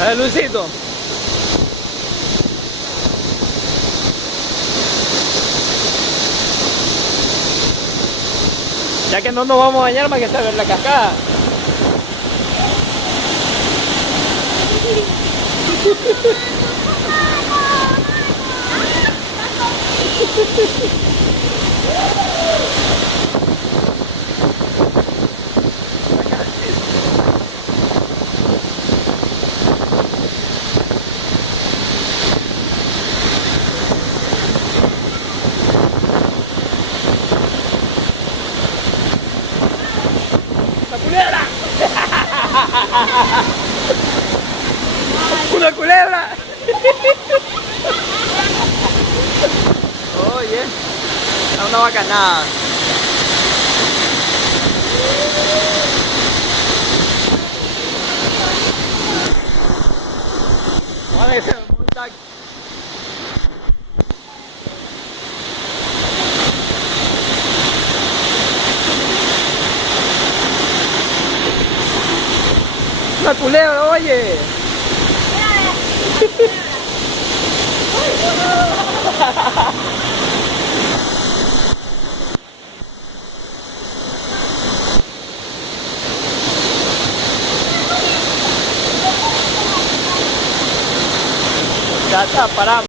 A ver, Luisito. Ya que no nos vamos a bañar, más que saber la cascada. ¡La culebra! ¡Una culebra! Oye, es una bacanada. Vale, se me monta. Una culebra, oye. Ya está, paramos.